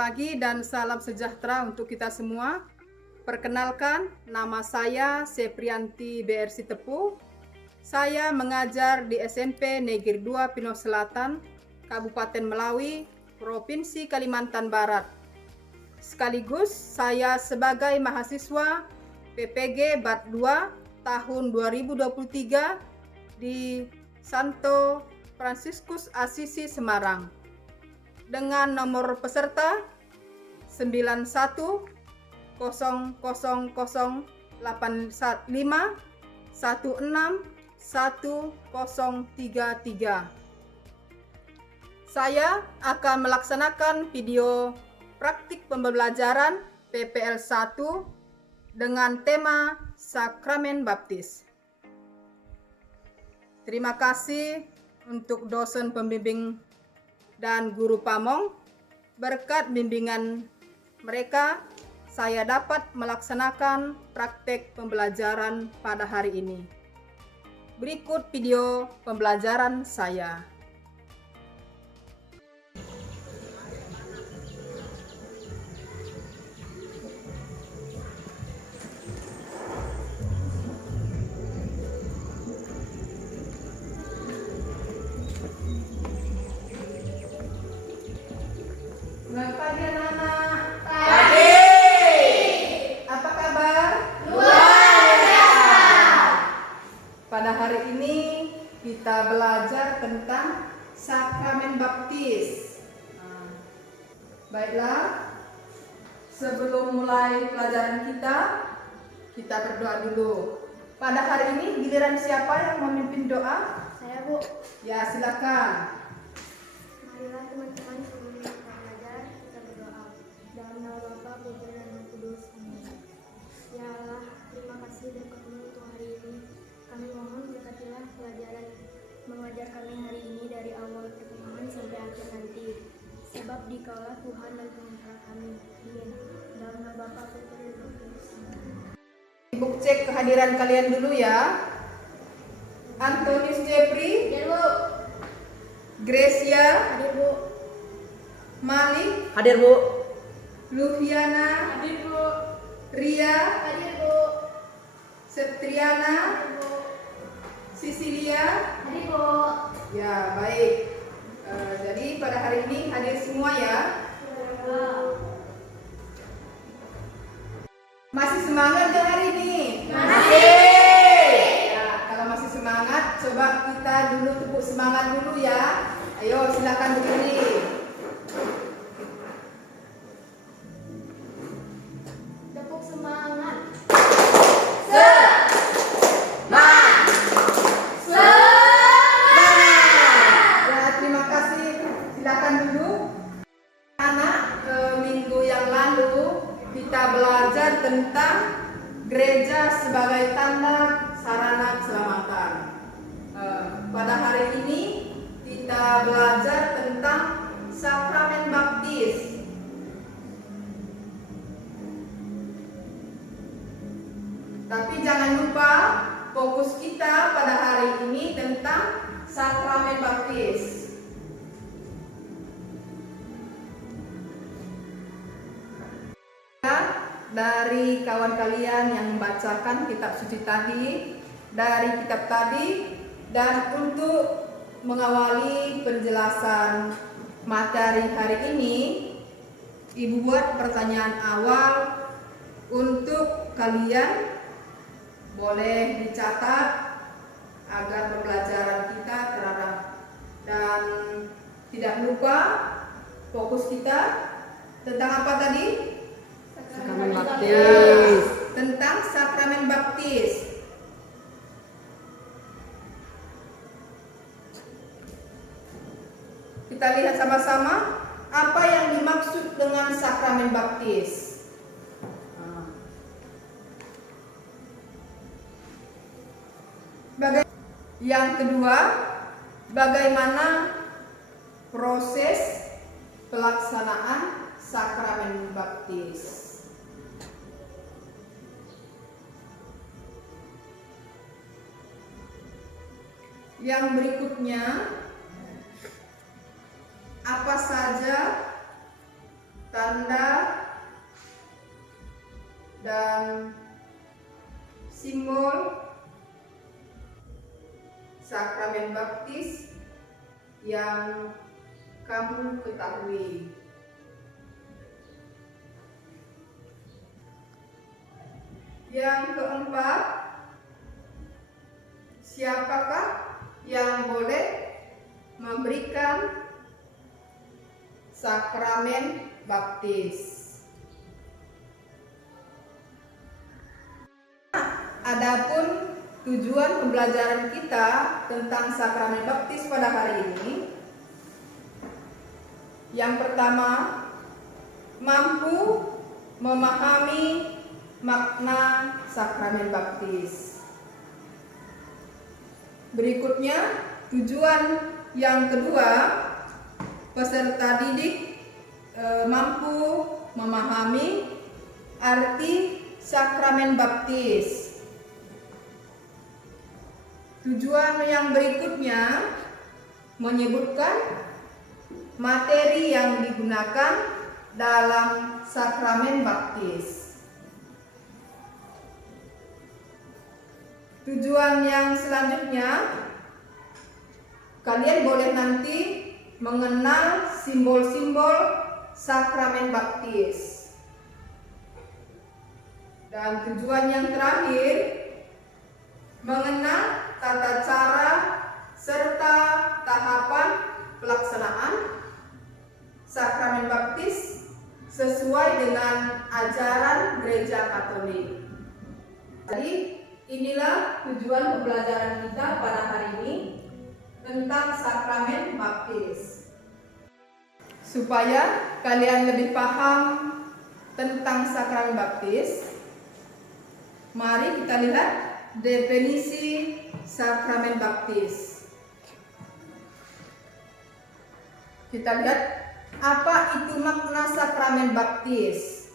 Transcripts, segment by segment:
Selamat pagi dan salam sejahtera untuk kita semua. Perkenalkan, nama saya Seprianti BRC Tepu. Saya mengajar di SMP Negeri 2 Pino Selatan, Kabupaten Melawi, Provinsi Kalimantan Barat. Sekaligus saya sebagai mahasiswa PPG Bat 2 tahun 2023 di Santo Fransiskus Assisi Semarang, dengan nomor peserta 910085161033. Saya akan melaksanakan video praktik pembelajaran PPL 1 dengan tema Sakramen Baptis. Terima kasih untuk dosen pembimbing dan guru pamong. Berkat bimbingan mereka, saya dapat melaksanakan praktek pembelajaran pada hari ini. Berikut video pembelajaran saya. Selamat pagi anak-anak. Pagi. Apa kabar? Luar biasa. Pada hari ini kita belajar tentang sakramen baptis. Baiklah, sebelum mulai pelajaran kita berdoa dulu. Pada hari ini giliran siapa yang memimpin doa? Saya, Bu. Ya, silakan. Marilah teman-teman sebelum kita belajar, kita berdoa. Dalam nama Bapa, Putra, dan Roh Kudus. Amin. Ya Allah, terima kasih dan ketemu untuk hari ini. Kami mohon berkatilah pelajaran mengajar kami hari ini dari awal pertemuan sampai akhir nanti. Sebab Dikaulah Tuhan dan pengacara kami. Amin. Dalam nama Bapa, Putra, dan Roh Kudus. Amin. Ibu cek kehadiran kalian dulu ya. Antonius Jeffrey, Hadir, Bu. Gracia, Hadir, Bu. Malik, Hadir, Bu. Lufiana, Hadir, Bu. Ria, Hadir, Bu. Septriana, Hadir, Bu. Sisilia. Hadir, Bu. Ya, baik. Jadi pada hari ini hadir semua ya. Masih semangat gak hari ini? Masih. Ya, kalau masih semangat, coba kita dulu tepuk semangat dulu ya. Ayo, silakan berdiri. Tepuk semangat. Ya, terima kasih. Silakan duduk. Anak, minggu yang lalu kita belajar tentang gereja sebagai tanda sarana keselamatan. Pada hari ini kita belajar tentang sakramen baptis. Tapi jangan lupa fokus kita pada hari ini tentang sakramen baptis. Dari kawan kalian yang membacakan kitab suci tadi, dari kitab tadi, dan untuk mengawali penjelasan materi hari ini, Ibu buat pertanyaan awal untuk kalian. Boleh dicatat agar pembelajaran kita terarah, dan tidak lupa fokus kita tentang apa tadi? Sakramen baptis. Tentang sakramen baptis. Kita lihat sama-sama apa yang dimaksud dengan sakramen baptis. Yang kedua, bagaimana proses pelaksanaan sakramen baptis. Yang berikutnya, apa saja tanda dan simbol sakramen baptis yang kamu ketahui. Yang keempat, siapakah yang boleh memberikan sakramen baptis? Adapun tujuan pembelajaran kita tentang sakramen baptis pada hari ini, yang pertama, mampu memahami makna sakramen baptis. Berikutnya, tujuan yang kedua, peserta didik mampu memahami arti sakramen baptis. Tujuan yang berikutnya menyebutkan materi yang digunakan dalam sakramen baptis. Tujuan yang selanjutnya, kalian boleh nanti mengenal simbol-simbol sakramen baptis. Dan tujuan yang terakhir, mengenal tata cara serta tahapan pelaksanaan sakramen baptis sesuai dengan ajaran Gereja Katolik. Jadi, inilah tujuan pembelajaran kita pada hari ini tentang sakramen baptis. Supaya kalian lebih paham tentang sakramen baptis, mari kita lihat definisi sakramen baptis. Kita lihat apa itu makna sakramen baptis.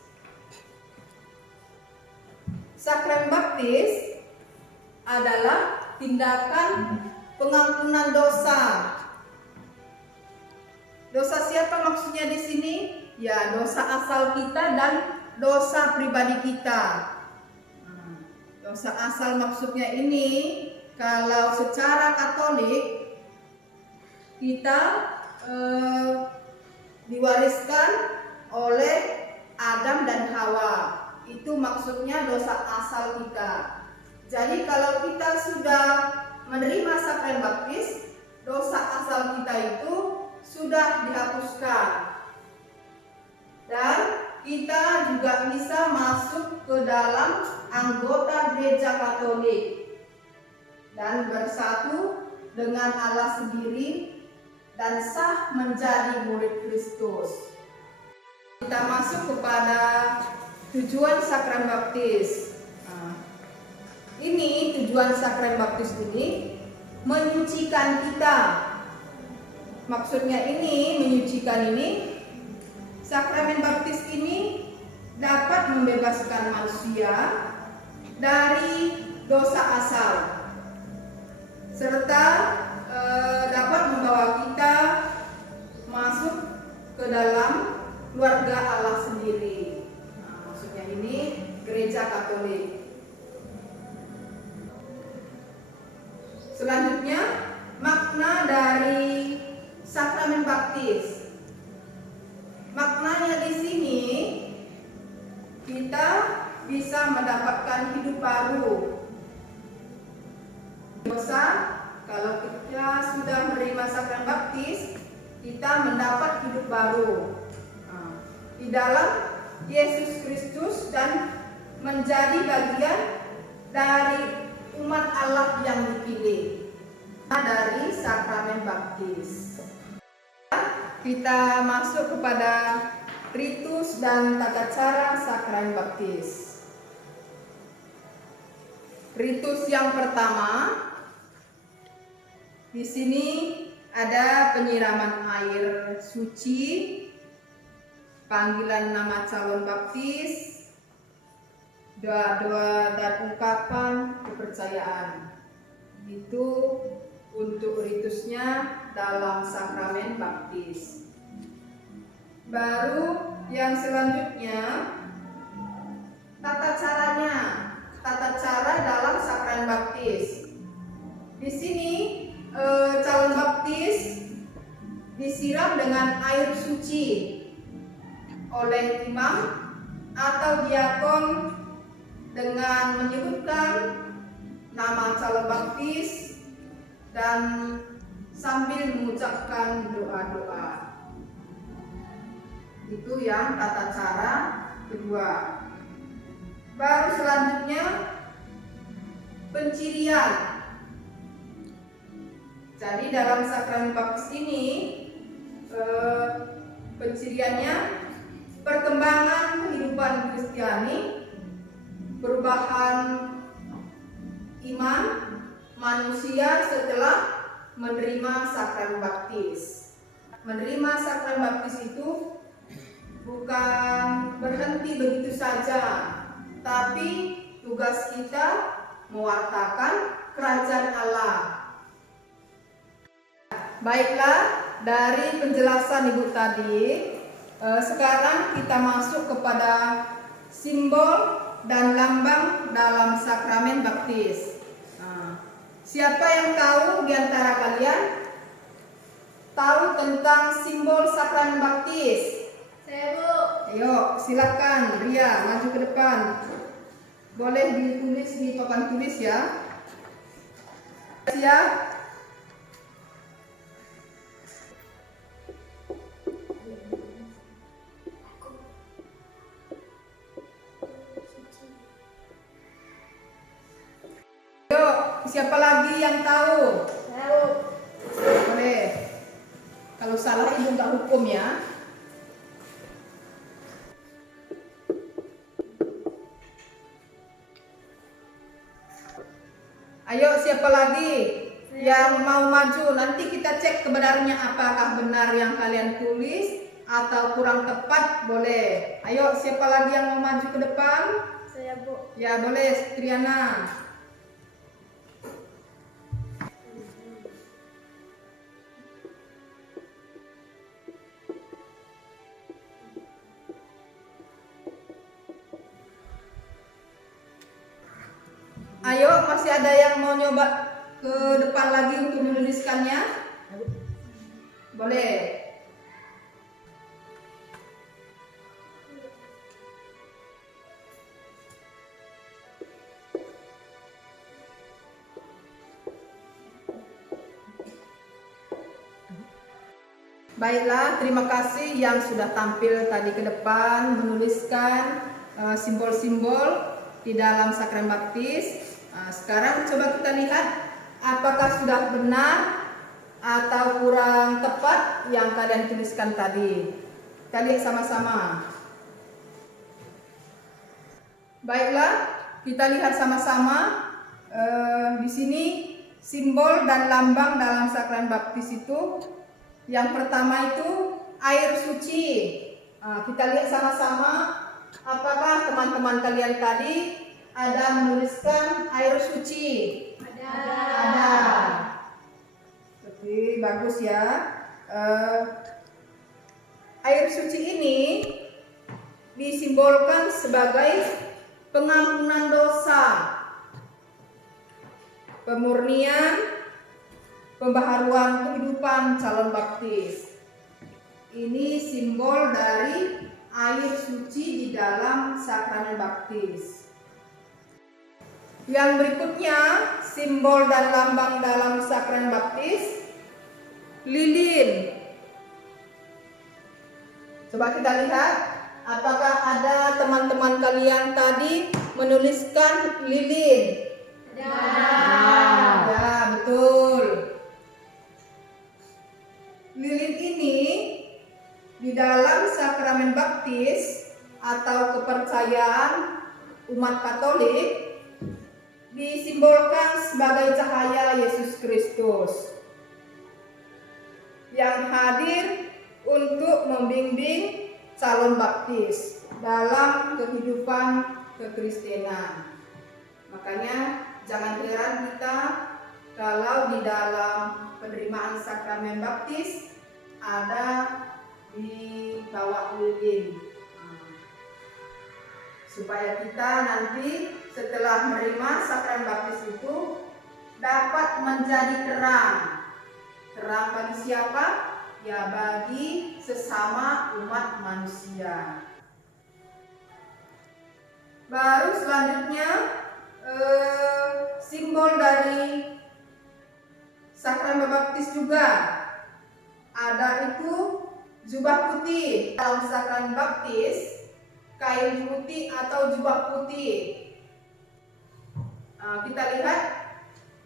Sakramen baptis adalah tindakan pengampunan dosa. Dosa siapa maksudnya di sini? Ya, dosa asal kita dan dosa pribadi kita. Dosa asal maksudnya ini, kalau secara Katolik kita diwariskan oleh Adam dan Hawa. Itu maksudnya dosa asal kita. Jadi kalau kita sudah menerima sakramen baptis, dosa asal kita itu sudah dihapuskan. Dan kita juga bisa masuk ke dalam anggota Gereja Katolik dan bersatu dengan Allah sendiri dan sah menjadi murid Kristus. Kita masuk kepada tujuan sakramen baptis. Ini tujuan sakramen baptis ini menyucikan kita. Maksudnya ini menyucikan ini, sakramen baptis ini dapat membebaskan manusia dari dosa asal serta dapat membawa kita masuk ke dalam keluarga Allah sendiri. Maksudnya ini Gereja Katolik. Selanjutnya, makna dari sakramen baptis. Maknanya di sini kita bisa mendapatkan hidup baru. Dosa, kalau kita sudah menerima sakramen baptis, kita mendapat hidup baru di dalam Yesus Kristus dan menjadi bagian dari umat Allah yang dipilih dari sakramen baptis. Kita masuk kepada ritus dan tata cara sakramen baptis. Ritus yang pertama, di sini ada penyiraman air suci, panggilan nama calon baptis, doa-doa dan ungkapan kepercayaan. Itu untuk ritusnya dalam sakramen baptis. Baru yang selanjutnya, tata caranya, tata cara dalam sakramen baptis. Di sini calon baptis disiram dengan air suci oleh imam atau diakon dengan menyebutkan nama calon baptis dan sambil mengucapkan doa-doa. Itu yang tata cara kedua. Baru selanjutnya pencirian. Jadi dalam sakramen baptis ini penciriannya perkembangan kehidupan Kristiani, perubahan iman manusia setelah menerima sakramen baptis. Menerima sakramen baptis itu bukan berhenti begitu saja, tapi tugas kita mewartakan kerajaan Allah. Baiklah, dari penjelasan Ibu tadi, sekarang kita masuk kepada simbol dan lambang dalam sakramen baptis. Siapa yang tahu di antara kalian tahu tentang simbol sakramen baptis? Saya, Bu. Ayo, silakan Ria maju ke depan. Boleh ditulis di papan tulis ya. Siap? Ayo, siapa lagi yang tahu? Saya, Bu. Boleh. Kalau salah ibu nggak hukum ya. Ayo, siapa lagi yang mau maju? Nanti kita cek kebenarannya apakah benar yang kalian tulis atau kurang tepat. Boleh. Ayo, siapa lagi yang mau maju ke depan? Saya, Bu. Ya, boleh, Triana. Ayo, masih ada yang mau nyoba ke depan lagi untuk menuliskannya? Boleh. Baiklah, terima kasih yang sudah tampil tadi ke depan menuliskan simbol-simbol di dalam sakramen baptis. Sekarang coba kita lihat apakah sudah benar atau kurang tepat yang kalian tuliskan tadi. Kita lihat sama-sama. Baiklah, kita lihat sama-sama. Di sini simbol dan lambang dalam sakramen baptis itu, yang pertama itu air suci. Kita lihat sama-sama apakah teman-teman kalian tadi ada menuliskan air suci? Ada. Oke, bagus ya. Air suci ini disimbolkan sebagai pengampunan dosa, pemurnian, pembaharuan kehidupan calon baptis. Ini simbol dari air suci di dalam sakramen baptis. Yang berikutnya, simbol dan lambang dalam sakramen baptis, lilin. Coba kita lihat, apakah ada teman-teman kalian tadi menuliskan lilin? Ya, betul. Lilin ini di dalam sakramen baptis atau kepercayaan umat Katolik disimbolkan sebagai cahaya Yesus Kristus yang hadir untuk membimbing calon baptis dalam kehidupan kekristenan. Makanya jangan heran kita kalau di dalam penerimaan sakramen baptis ada di bawah lilin. supaya kita nanti setelah menerima sakramen baptis itu dapat menjadi terang. Terang bagi siapa? Ya, bagi sesama umat manusia. Baru selanjutnya simbol dari sakramen baptis juga ada itu jubah putih. Dalam sakramen baptis, kain putih atau jubah putih. Kita lihat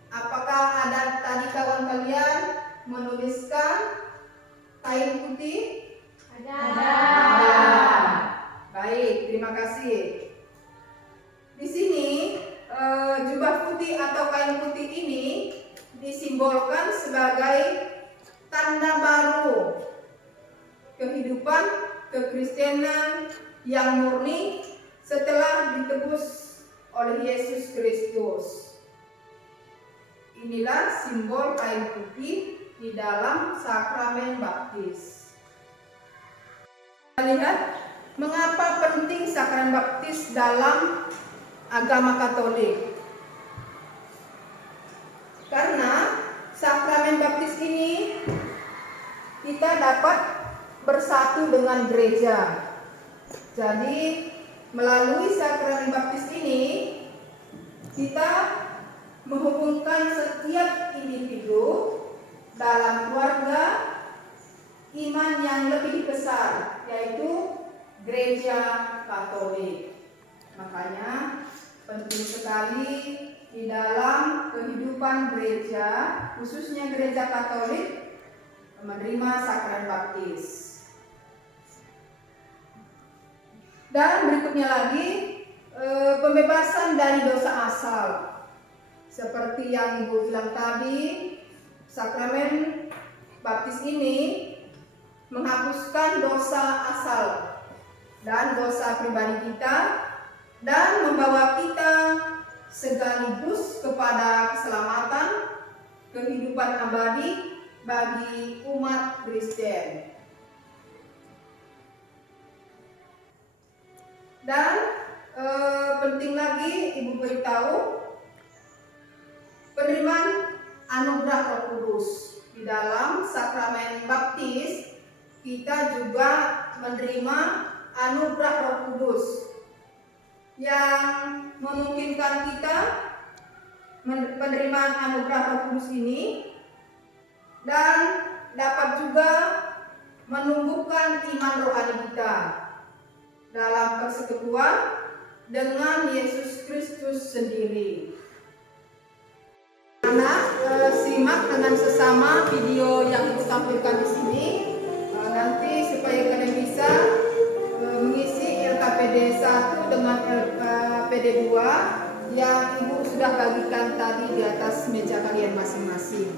apakah ada tadi kawan kalian menuliskan kain putih? Ada. Baik, terima kasih. Di sini jubah putih atau kain putih ini disimbolkan sebagai tanda baru kehidupan kekristenan yang murni setelah ditebus oleh Yesus Kristus. Inilah simbol kain putih di dalam sakramen baptis. Kita lihat mengapa penting sakramen baptis dalam agama Katolik. Karena sakramen baptis ini kita dapat bersatu dengan gereja. Jadi melalui sakramen baptis ini kita menghubungkan setiap individu dalam keluarga iman yang lebih besar, yaitu gereja Katolik. Makanya penting sekali di dalam kehidupan gereja, khususnya gereja Katolik, menerima sakramen baptis. Dan berikutnya lagi pembebasan dari dosa asal. Seperti yang Ibu bilang tadi, sakramen baptis ini menghapuskan dosa asal dan dosa pribadi kita dan membawa kita sekaligus kepada keselamatan, kehidupan abadi bagi umat Kristen. Dan penting lagi Ibu beritahu penerimaan anugerah Roh Kudus. Di dalam sakramen baptis kita juga menerima anugerah Roh Kudus yang memungkinkan kita penerimaan anugerah Roh Kudus ini dan dapat juga menumbuhkan iman rohani kita dalam persekutuan dengan Yesus Kristus sendiri. Anak, simak dengan sesama video yang Ibu tampilkan di sini. Nanti supaya kalian bisa mengisi LKPD 1 dengan LKPD 2 yang Ibu sudah bagikan tadi di atas meja kalian masing-masing.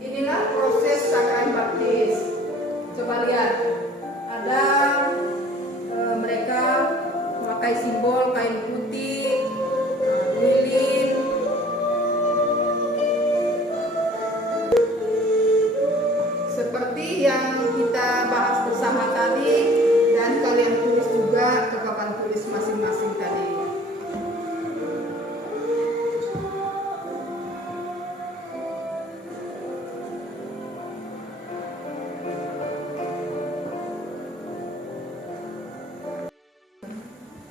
Inilah proses sakramen baptis. Coba lihat, ada mereka memakai simbol kain putih, lilin, seperti yang kita bahas bersama tadi, dan kalian tulis juga ke papan tulis masing-masing tadi.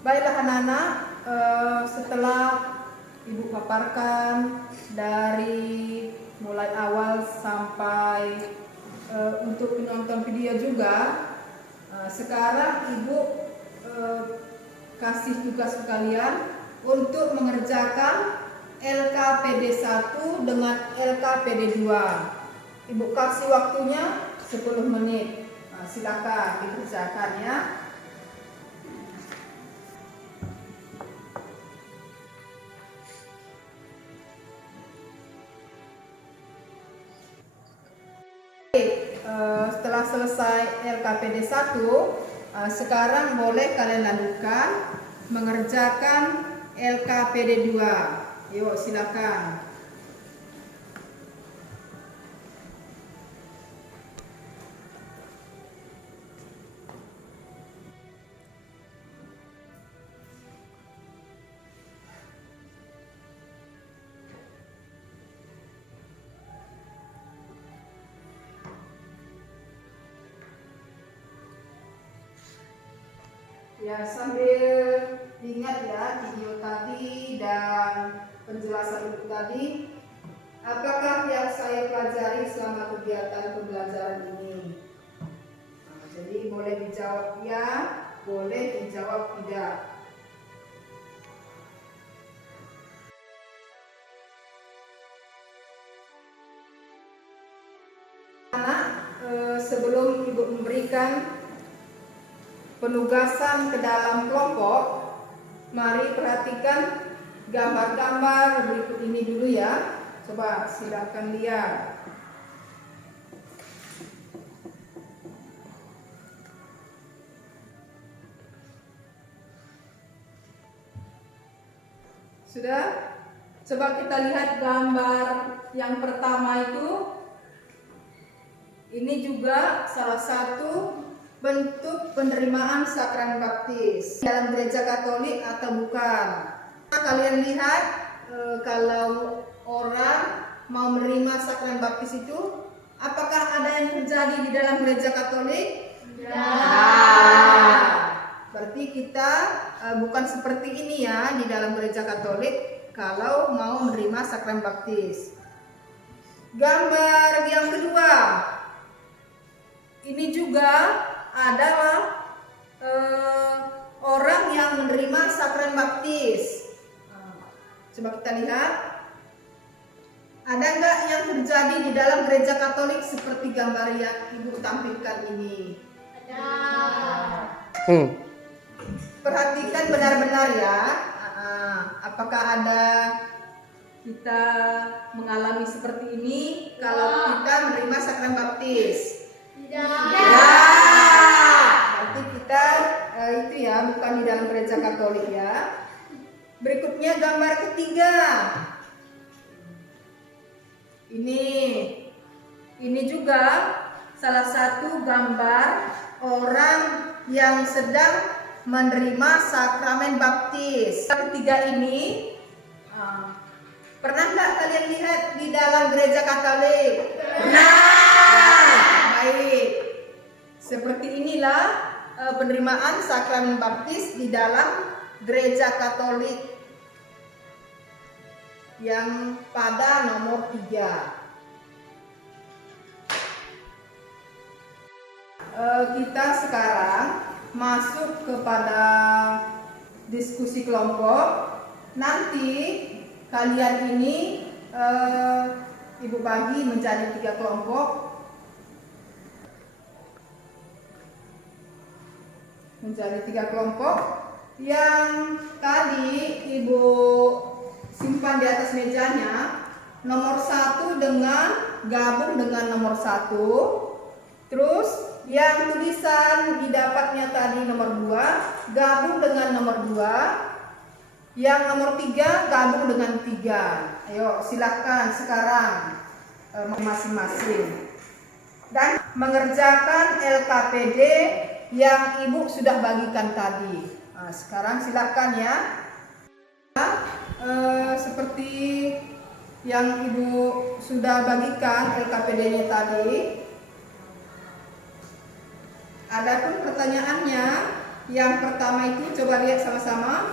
Baiklah anak-anak, setelah Ibu paparkan dari mulai awal sampai untuk penonton video juga, sekarang Ibu kasih tugas ke kalian untuk mengerjakan LKPD 1 dengan LKPD 2. Ibu kasih waktunya 10 menit. Silakan dikerjakan ya. Setelah selesai LKPD 1, sekarang boleh kalian lanjutkan mengerjakan LKPD 2. Yuk silakan. Ya, sambil ingat ya video tadi dan penjelasan Ibu tadi, apakah yang saya pelajari selama kegiatan pembelajaran ini? Nah, jadi boleh dijawab ya, boleh dijawab tidak. Sebelum Ibu memberikan penugasan ke dalam kelompok, mari perhatikan gambar-gambar berikut ini dulu ya. Coba silakan lihat. Sudah? Coba kita lihat gambar yang pertama itu. Ini juga salah satu bentuk penerimaan sakramen baptis dalam gereja Katolik atau bukan. Kalian lihat kalau orang mau menerima sakramen baptis itu, apakah ada yang terjadi di dalam gereja Katolik? Ya. Berarti kita bukan seperti ini ya di dalam gereja Katolik kalau mau menerima sakramen baptis. Gambar yang kedua, ini juga adalah orang yang menerima sakramen baptis. Coba kita lihat, ada nggak yang terjadi di dalam gereja Katolik seperti gambar yang Ibu tampilkan ini? Ada. Perhatikan benar-benar ya. Apakah ada kita mengalami seperti ini kalau kita menerima sakramen baptis? Tidak. Ya, berarti kita itu ya bukan di dalam gereja Katolik ya. Berikutnya gambar ketiga. Ini juga salah satu gambar orang yang sedang menerima sakramen baptis. Yang ketiga ini pernah nggak kalian lihat di dalam gereja Katolik? Pernah. Baik. Seperti inilah penerimaan sakramen baptis di dalam gereja Katolik yang pada nomor 3. Kita sekarang masuk kepada diskusi kelompok. Nanti kalian ini Ibu bagi menjadi 3 kelompok. Menjadi 3 kelompok yang tadi Ibu simpan di atas mejanya. Nomor 1 gabung dengan nomor 1. Terus yang tulisan didapatnya tadi nomor 2 gabung dengan nomor 2. Yang nomor 3 gabung dengan 3. Ayo silahkan sekarang masing-masing. Dan mengerjakan LKPD yang Ibu sudah bagikan tadi. Nah, sekarang silahkan ya. Seperti yang Ibu sudah bagikan LKPD-nya tadi. Adapun pertanyaannya, yang pertama itu coba lihat sama-sama.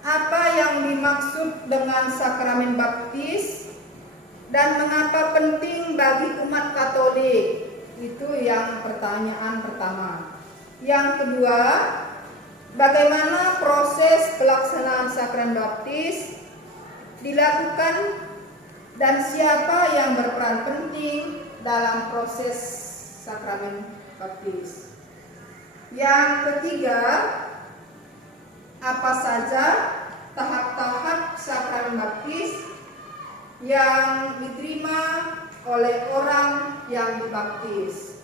Apa yang dimaksud dengan sakramen baptis dan mengapa penting bagi umat Katolik? Itu yang pertanyaan pertama. Yang kedua, bagaimana proses pelaksanaan sakramen baptis dilakukan dan siapa yang berperan penting dalam proses sakramen baptis? Yang ketiga, apa saja tahap-tahap sakramen baptis yang diterima oleh orang yang dibaptis?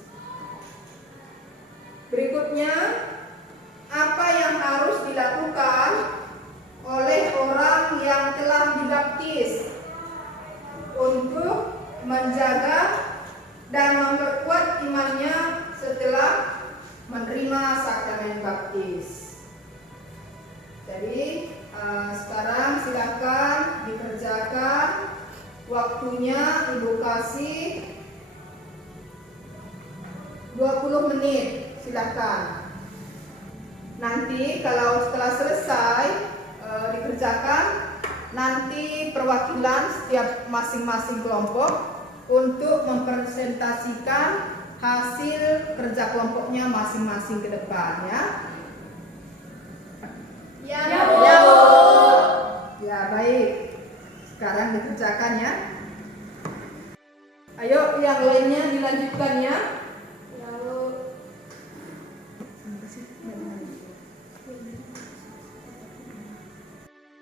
Berikutnya, apa yang harus dilakukan oleh orang yang telah dibaptis untuk menjaga dan memperkuat imannya setelah menerima sakramen baptis? Jadi sekarang silakan dikerjakan. Waktunya Ibu kasih 20 menit. Silakan. Nanti kalau setelah selesai dikerjakan, nanti perwakilan setiap masing-masing kelompok untuk mempresentasikan hasil kerja kelompoknya masing-masing ke depan ya. Ya, Ya baik, sekarang dikerjakan ya. Ayo yang lainnya dilanjutkan ya. Lalu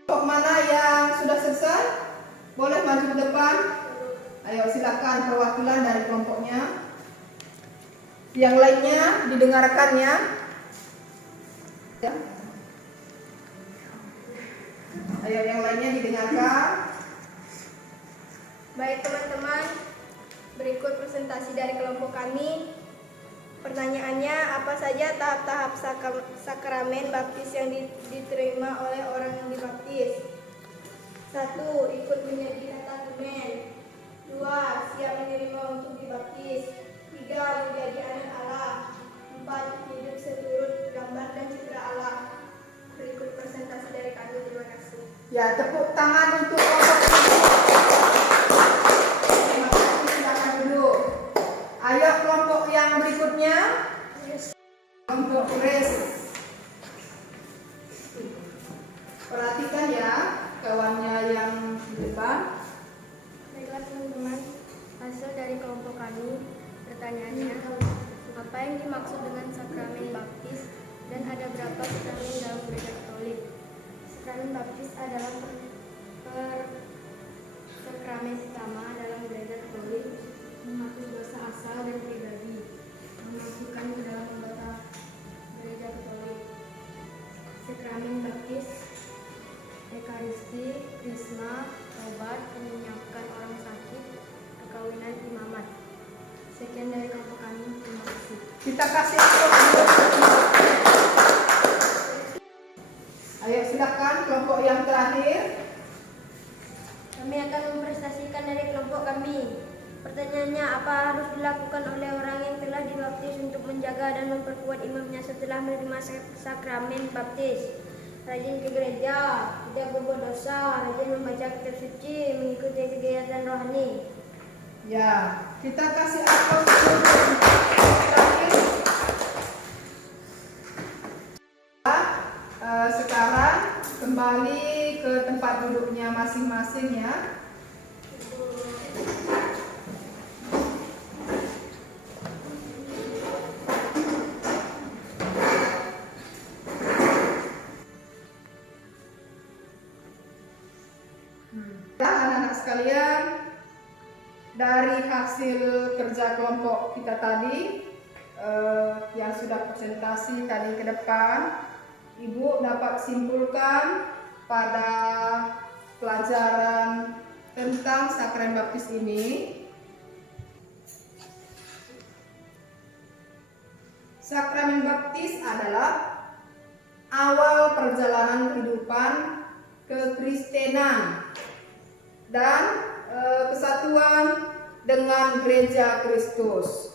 Kelompok mana yang sudah selesai? Boleh maju ke depan. Ayo silakan perwakilan dari kelompoknya. Yang lainnya didengarkan ya. Ayo yang lainnya didengarkan. baik teman-teman, berikut presentasi dari kelompok kami. Pertanyaannya, apa saja tahap-tahap sakramen baptis yang diterima oleh orang yang dibaptis? 1. Ikut menjadi testamen. 2. Siap menerima untuk dibaptis. 3. Menjadi anak Allah. 4. Hidup seturut gambar dan citra Allah. Berikut presentasi dari kami. Terima kasih. Ya, tepuk tangan untuk kelompok ini. Terima kasih, silakan duduk. Ayo kelompok yang berikutnya. Kelompok Grace. Perhatikan ya kawannya yang di depan. Baiklah teman-teman, hasil dari kelompok kami. Pertanyaannya, apa yang dimaksud dengan sakramen baptis dan ada berapa sakramen dalam gereja Katolik? Sakramen baptis adalah sakramen pertama dalam gereja Katolik, menghapus dosa asal dan pribadi, memasukkan ke dalam anggota gereja Katolik. Sakramen baptis, Ekaristi, Krisma, obat, menyiapkan orang sakit, perkawinan, imamat. Sekian dari kelompok kami. Terima kasih. Kita kasih aplaus. Ayo silakan kelompok yang terakhir. Kami akan mempresentasikan dari kelompok kami. Pertanyaannya, apa harus dilakukan oleh orang yang telah dibaptis untuk menjaga dan memperkuat imannya setelah menerima sakramen baptis? Rajin ke gereja, tidak berbuat dosa, rajin membaca kitab suci, mengikuti kegiatan rohani. Ya, kita kasih aplaus untuk terakhir. Sekarang kembali ke tempat duduknya masing-masing ya. Anak-anak sekalian, dari hasil kerja kelompok kita tadi yang sudah presentasi tadi ke depan, Ibu dapat simpulkan pada pelajaran tentang sakramen baptis ini. Sakramen baptis adalah awal perjalanan kehidupan kekristenan dan kesatuan dengan gereja Kristus.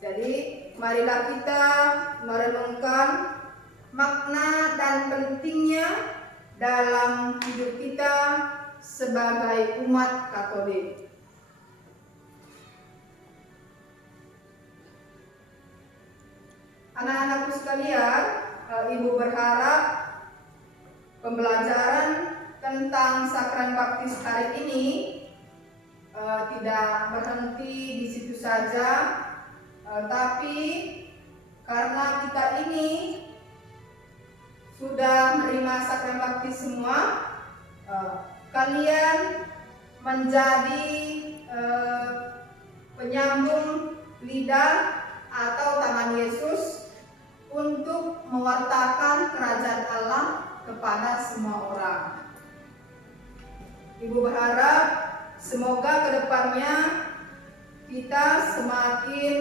Jadi, marilah kita merenungkan makna dan pentingnya dalam hidup kita sebagai umat Katolik. Anak-anakku sekalian, Ibu berharap pembelajaran tentang sakramen baptis hari ini tidak berhenti di situ saja, tapi karena kita ini sudah menerima sakramen baptis semua, kalian menjadi penyambung lidah atau tangan Yesus untuk mewartakan kerajaan Allah kepada semua orang. Ibu berharap semoga kedepannya kita semakin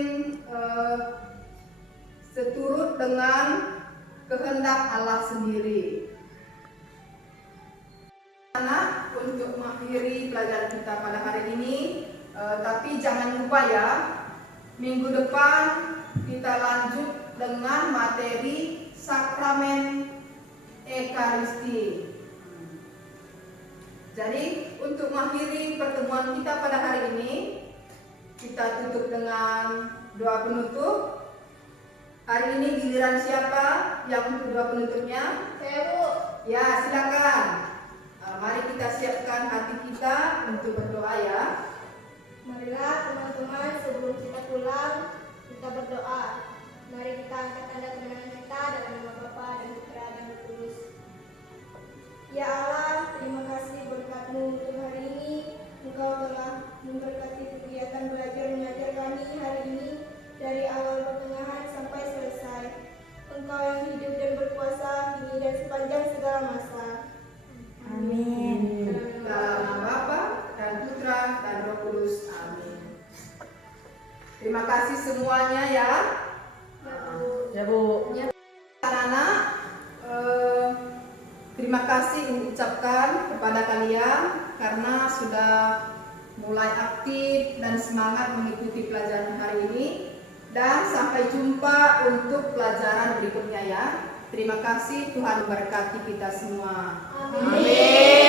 seturut dengan kehendak Allah sendiri. Anak, untuk mengakhiri pelajaran kita pada hari ini, tapi jangan lupa ya, minggu depan kita lanjut dengan materi sakramen Ekaristi. Jadi untuk mengakhiri pertemuan kita pada hari ini, kita tutup dengan doa penutup. Hari ini giliran siapa yang untuk doa penutupnya? Saya, Bu. Ya, silakan. Mari kita siapkan hati kita untuk berdoa ya. Marilah teman-teman, sebelum kita pulang, kita berdoa. Mari kita angkat tanda kemenangan kita dalam nama Bapa dan Putra dan Roh Kudus. Ya Allah, terima kasih berkat-Mu untuk hari ini. Engkau telah memberkati kegiatan belajar mengajar kami hari ini dari awal pertengahan sampai selesai. Engkau yang hidup dan berkuasa kini dan sepanjang segala masa. Amin. Dalam nama Bapa dan Putra dan Roh Kudus. Amin. Terima kasih semuanya ya. Ya, Bu. Anak-anak, terima kasih ucapkan kepada kalian karena sudah mulai aktif dan semangat mengikuti pelajaran hari ini. Dan sampai jumpa untuk pelajaran berikutnya ya. Terima kasih, Tuhan memberkati kita semua. Amin.